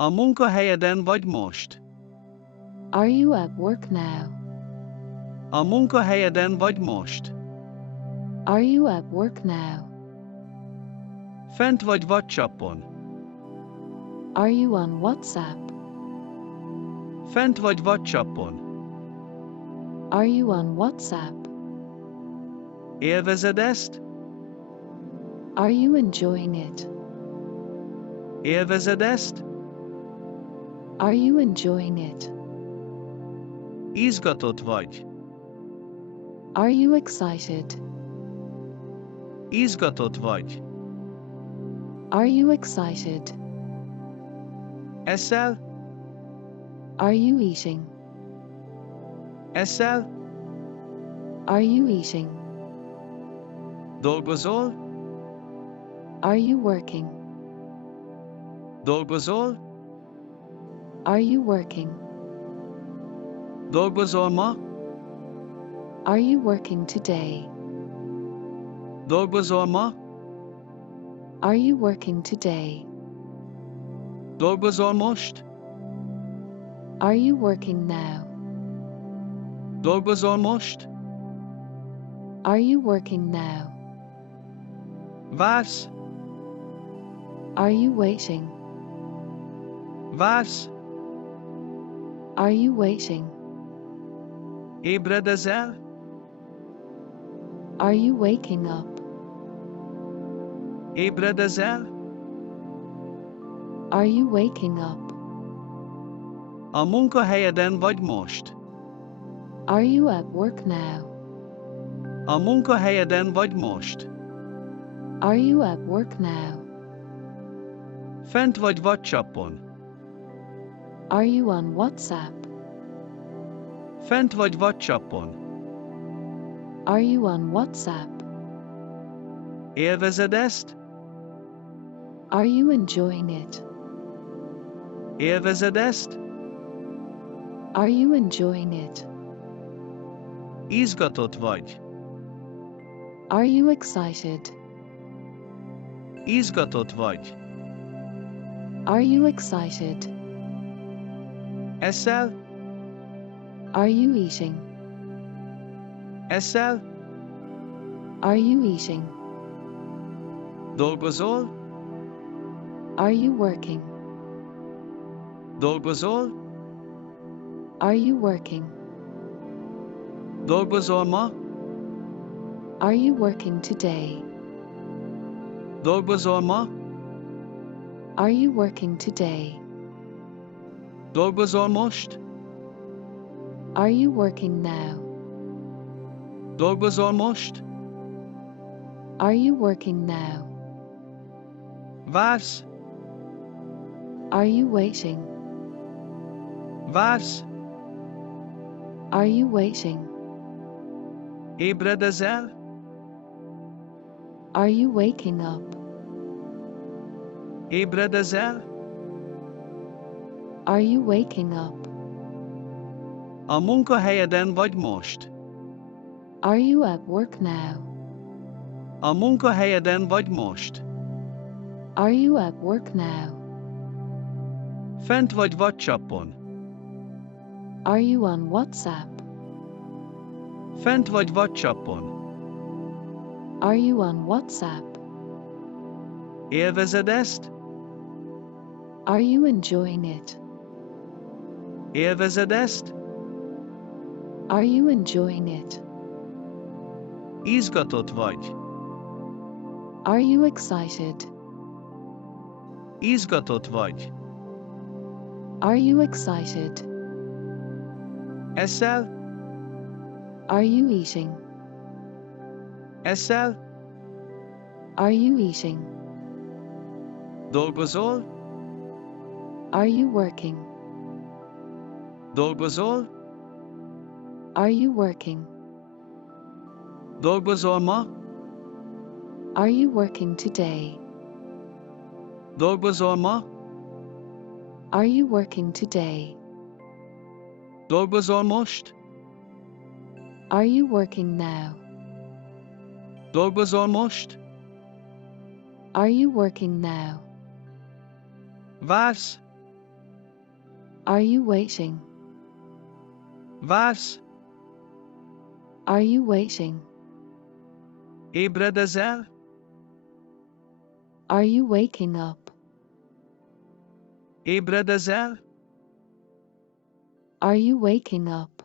A munkahelyeden vagy most? Are you at work now? A munkahelyeden vagy most? Are you at work now? Fent vagy WhatsAppon? Are you on WhatsApp? Fent vagy WhatsAppon? Are you on WhatsApp? Élvezed ezt? Are you enjoying it? Élvezed ezt? Are you enjoying it? Izgatott vagy. Are you excited? Izgatott vagy. Are you excited? Eszel? Are you eating? Eszel? Are you eating? Dolgozol? Are you working? Dolgozol? Are you working? Dolgozol ma? Are you working today? Dolgozol ma? Are you working today? Dolgozol most? Are you working now? Dolgozol most? Are you working now? Vársz? Are you waiting? Vársz? Are you waiting? Ébredezel? Are you waking up? Ébredezel? Are you waking up? A munkahelyeden vagy most? Are you at work now? A munkahelyeden vagy most? Are you at work now? Fent vagy WhatsAppon? Are you on WhatsApp? Fent vagy WhatsAppon? Are you on WhatsApp? Élvezed ezt? Are you enjoying it? Élvezed ezt? Are you enjoying it? Izgatott vagy. Are you excited? Izgatott vagy. Are you excited? Eszel? Are you eating? Eszel? Are you eating? Dolgozol? Are you working? Dolgozol? Are you working? Dolgozol ma? Are you working today? Dolgozol ma? Are you working today? Dolgozol most? Are you working now? Dolgozol most? Are you working now? Are you working now? Vársz? Are you waiting? Vársz? Are you waiting? Ébredezel? Are you waking up? Ébredezel? Are you waking up? A munkahelyeden vagy most? Are you at work now? A munkahelyeden vagy most? Are you at work now? Fent vagy WhatsAppon? Are you on WhatsApp? Fent vagy WhatsAppon? Are you on WhatsApp? Élvezed ezt? Are you enjoying it? Élvezed ezt? Are you enjoying it? Izgatott vagy. Are you excited? Izgatott vagy. Are you excited? Eszel? Are you eating? Eszel? Are you eating? Dolgozol? Are you working? Dolgozol? Are you working? Dolgozol ma? Are you working today? Dolgozol ma? Are you working today? Dolgozol most? Are you working now? Dolgozol most? Are you working now? Vársz? Are you waiting? Vársz? Are you waiting? Ébredezel? Are you waking up? Ébredezel? Are you waking up?